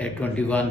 21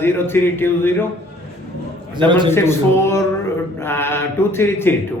0320 764 2332,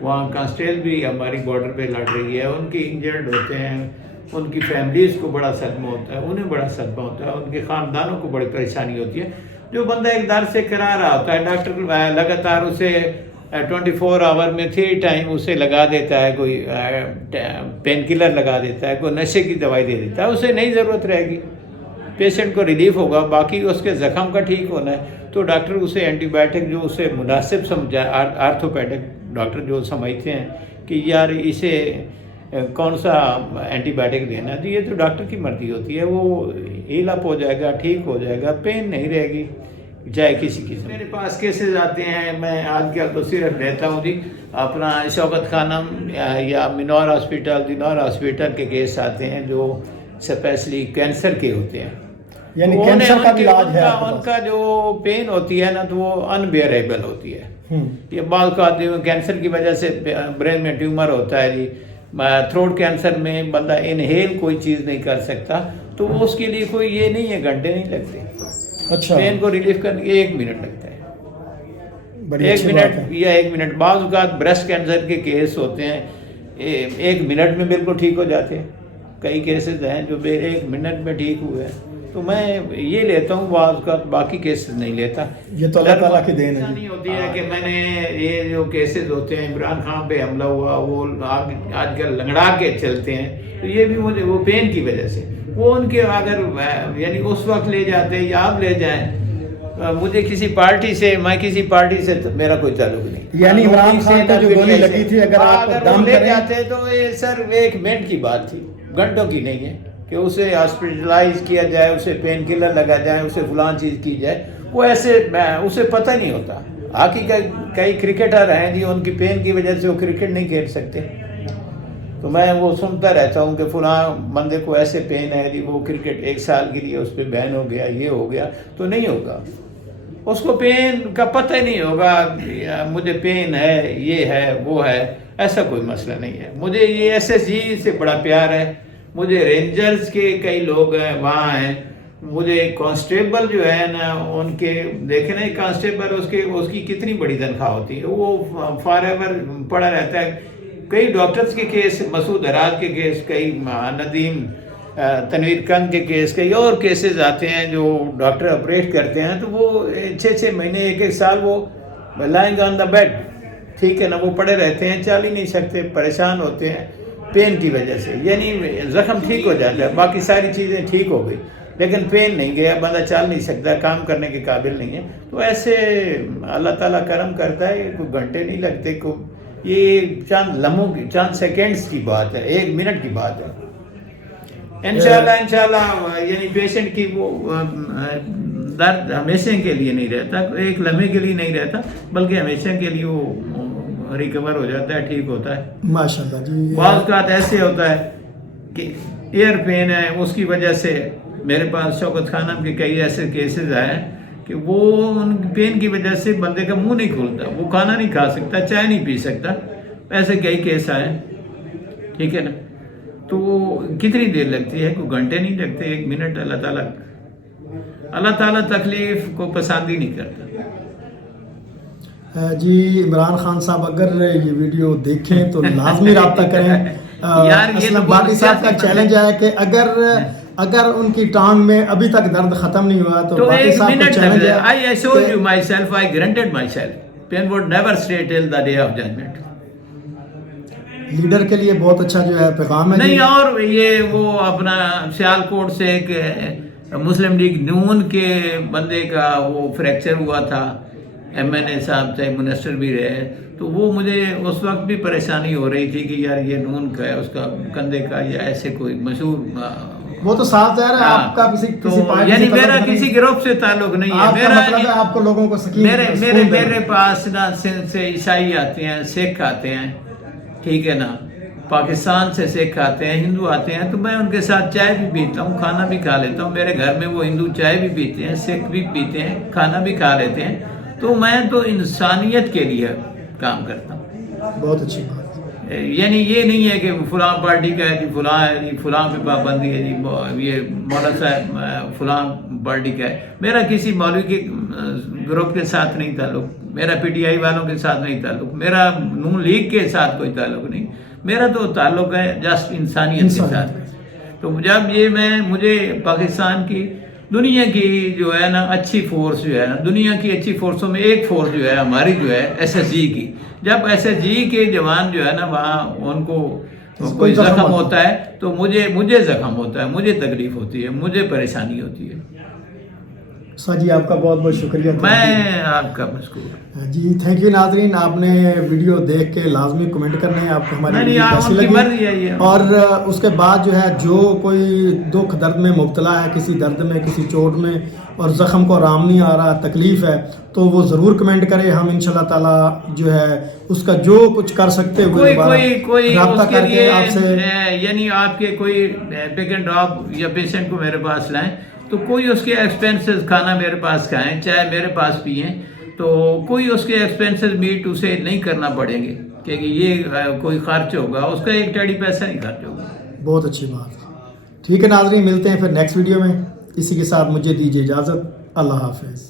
وہاں کانسٹیبل بھی ہماری بارڈر پہ لڑ رہی ہے، ان کی انجرڈ ہوتے ہیں، ان کی فیملیز کو بڑا صدمہ ہوتا ہے، انہیں بڑا صدمہ ہوتا ہے، ان کے خاندانوں کو بڑی پریشانی ہوتی ہے. جو بندہ ایک در سے کرا رہا ہوتا ہے، ڈاکٹر لگاتار اسے 24 آور میں 3 ٹائم اسے لگا دیتا ہے، کوئی پین کلر لگا دیتا ہے، کوئی نشے کی دوائی دے دیتا ہے، اسے نہیں ضرورت رہے گی، پیشنٹ کو ریلیف ہوگا، باقی اس کے زخم کا ٹھیک ہونا ہے تو ڈاکٹر اسے اینٹی بائیوٹک جو اسے مناسب سمجھا، آرتھوپیڈک ڈاکٹر جو سمجھتے ہیں کہ یار اسے کون سا اینٹی بائیوٹک دینا ہے، یہ تو ڈاکٹر کی مرضی ہوتی ہے، وہ ہیل اپ ہو جائے گا، ٹھیک ہو جائے گا، پین نہیں رہے گی چاہے کسی قسم. میرے پاس کیسز آتے ہیں، میں آج کل تو صرف لیتا ہوں جی اپنا شوکت خانم یا منور ہاسپٹل، دینور ہاسپٹل کے کیس آتے ہیں جو اسپیشلی کینسر کے ہوتے ہیں. یعنی کینسر کا علاج ہے ان کا جو پین ہوتی ہے نا تو وہ انبیئریبل ہوتی ہے. یہ بعض کا کینسر کی وجہ سے برین میں ٹیومر ہوتا ہے جی، تھروٹ کینسر میں بندہ انہیل کوئی چیز نہیں کر سکتا تو اس کے لیے کوئی یہ نہیں ہے، گھنٹے نہیں لگتے. اچھا، پین کو ریلیف کرنے کے 1 منٹ لگتا ہے، 1 منٹ یا 1 منٹ. بعض اوقات بریسٹ کینسر کے کیس ہوتے ہیں 1 منٹ میں بالکل ٹھیک ہو جاتے ہیں، کئی کیسز ہیں جو 1 منٹ میں ٹھیک ہوئے ہیں. تو میں یہ لیتا ہوں، بعض اوقات باقی کیسز نہیں لیتا. یہ تو اللہ تعالیٰ کی دین ہے. نہیں ہوتی ہے کہ میں نے یہ جو کیسز ہوتے ہیں، عمران خان پہ حملہ ہوا، وہ آج کل لنگڑا کے چلتے ہیں تو یہ بھی مجھے وہ پین کی وجہ سے، وہ ان کے اگر یعنی اس وقت لے جاتے یا آپ لے جائیں، مجھے کسی پارٹی سے، میں کسی پارٹی سے میرا کوئی تعلق نہیں. یعنی عمران خان کو جو گولی لگی تھی اگر آپ دم لے جاتے تو یہ سر 1 منٹ کی بات تھی، گھنٹوں کی نہیں ہے کہ اسے ہاسپٹلائز کیا جائے، اسے پین کلر لگا جائے، اسے فلاں چیز کی جائے. وہ ایسے اسے پتہ نہیں ہوتا. ہاکی کا کئی کرکٹر ہیں جی، ان کی پین کی وجہ سے وہ کرکٹ نہیں کھیل سکتے، تو میں وہ سنتا رہتا ہوں کہ فلاں بندے کو ایسے پین ہے جی، وہ کرکٹ 1 سال کے لیے اس پہ بین ہو گیا، یہ ہو گیا. تو نہیں ہوگا، اس کو پین کا پتہ ہی نہیں ہوگا مجھے پین ہے، یہ ہے، وہ ہے. ایسا کوئی مسئلہ نہیں ہے. مجھے یہ SSG سے بڑا پیار ہے. مجھے رینجرز کے کئی لوگ ہیں وہاں ہیں، مجھے کانسٹیبل جو ہے نا ان کے دیکھیں نا، کانسٹیبل اس کی کتنی بڑی تنخواہ ہوتی ہے، وہ فار ایور پڑا رہتا ہے. کئی ڈاکٹرز کے کیس، مسعود اراج کے کیس، کئی ندیم تنویر کند کے کیس، کئی اور کیسز آتے ہیں جو ڈاکٹر آپریٹ کرتے ہیں تو وہ 6 مہینے 1 سال وہ لائنگ آن دا بیڈ، ٹھیک ہے نا، وہ پڑے رہتے ہیں، چل ہی نہیں سکتے، پریشان ہوتے ہیں پین کی وجہ سے. یعنی زخم ٹھیک ہو جاتا ہے، باقی ساری چیزیں ٹھیک ہو گئی لیکن پین نہیں گیا، بندہ چل نہیں سکتا، کام کرنے کے قابل نہیں ہے. تو ایسے اللہ تعالیٰ کرم کرتا ہے، کوئی گھنٹے نہیں لگتے، یہ چند لمحوں کی، چند سیکنڈز کی بات ہے، 1 منٹ کی بات ہے. انشاءاللہ یعنی پیشنٹ کی وہ درد ہمیشہ کے لیے نہیں رہتا، 1 لمحے کے لیے نہیں رہتا، بلکہ ہمیشہ کے لیے وہ ریکور ہو جاتا ہے، ٹھیک ہوتا ہے ماشاءاللہ جی. بعض اوقات ایسے ہوتا ہے کہ ایئر پین ہے، اس کی وجہ سے میرے پاس شوکت خانم کے کئی ایسے کیسز آئے کہ وہ ان پین کی وجہ سے بندے کا منہ نہیں کھلتا، وہ کھانا نہیں کھا سکتا، چائے نہیں پی سکتا. ایسے کئی کیس آئے، ٹھیک ہے نا. تو کتنی دیر لگتی ہے؟ کوئی گھنٹے نہیں لگتے، 1 منٹ. اللہ تعالیٰ تکلیف کو پسند ہی نہیں کرتا. جی عمران خان صاحب اگر یہ ویڈیو دیکھیں تو لازمی رابطہ کریں. اسلم باقی صاحب کا چیلنج ہے کہ اگر ان کی ٹانگ میں ابھی تک درد ختم نہیں ہوا تو باقی صاحب کا چیلنج ہے. I assure you myself, I granted myself, pain would never stay till the day of judgment. Leader کے لیے بہت اچھا جو ہے پیغام ہے نہیں. اور یہ وہ اپنا سیالکوٹ سے ایک مسلم لیگ نون کے بندے کا وہ فریکچر ہوا تھا، MNA صاحب تھے، منسٹر بھی رہے، تو وہ مجھے اس وقت بھی پریشانی ہو رہی تھی کہ یار یہ نون کا ہے، اس کا کندھے کا، یا ایسے کوئی مشہور. وہ تو صاف ظاہر ہے آپ کا کسی پارٹی یعنی میرا کسی گروپ سے تعلق نہیں ہے. میرا مطلب ہے آپ کو لوگوں کو میرے پاس نا سندھ سے عیسائی آتے ہیں، سکھ آتے ہیں، ٹھیک ہے نا، پاکستان سے سکھ آتے ہیں، ہندو آتے ہیں، تو میں ان کے ساتھ چائے بھی پیتا ہوں، کھانا بھی کھا لیتا ہوں. میرے گھر میں وہ ہندو چائے بھی پیتے ہیں، سکھ بھی پیتے ہیں، کھانا بھی کھا لیتے ہیں. تو میں تو انسانیت کے لیے کام کرتا ہوں. بہت اچھی بات. یعنی یہ نہیں ہے کہ فلاں پارٹی کا ہے جی، فلاں ہے جی، فلاں پہ پابندی ہے جی، یہ مولانا صاحب فلاں پارٹی کا ہے. میرا کسی مولوی کے گروپ کے ساتھ نہیں تعلق. میرا PTI والوں کے ساتھ نہیں تعلق, میرا نون لیگ کے ساتھ کوئی تعلق نہیں, میرا تو تعلق ہے جسٹ انسانیت کے ساتھ. تو جب یہ مجھے پاکستان کی دنیا کی جو ہے نا اچھی فورس جو ہے نا, دنیا کی اچھی فورسوں میں ایک فورس جو ہے ہماری جو ہے SSG کی, جب SSG کے جوان جو ہے نا وہاں ان کو کوئی زخم ہوتا ہے تو مجھے زخم ہوتا ہے, مجھے تکلیف ہوتی ہے, مجھے پریشانی ہوتی ہے. جی آپ کا بہت بہت شکریہ. میں آپ کا مشکور. جی تھینک یو. ناظرین آپ نے ویڈیو دیکھ کے لازمی کمنٹ کرنے ہیں آپ کو ہماری ویڈیو کیسی لگی, اور اس کے بعد جو ہے جو کوئی دکھ درد میں مبتلا ہے, کسی درد میں کسی چوٹ میں اور زخم کو آرام نہیں آ رہا, تکلیف ہے, تو وہ ضرور کمنٹ کرے. ہم انشاءاللہ تعالی جو ہے اس کا جو کچھ کر سکتے ہوئے رابطہ کر کے آپ سے, یعنی آپ کے کوئی پک اینڈ ڈراپ یا پیشنٹ کو میرے پاس لائیں تو کوئی اس کے ایکسپینسز کھانا میرے پاس کھائیں, چائے میرے پاس پئیں, تو کوئی اس کے ایکسپینسز میٹ اسے نہیں کرنا پڑیں گے کہ یہ کوئی خرچ ہوگا, اس کا ایک ٹیڑی پیسہ نہیں خرچ ہوگا. بہت اچھی بات. ٹھیک ہے ناظرین, ملتے ہیں پھر نیکسٹ ویڈیو میں. اسی کے ساتھ مجھے دیجیے اجازت. اللہ حافظ.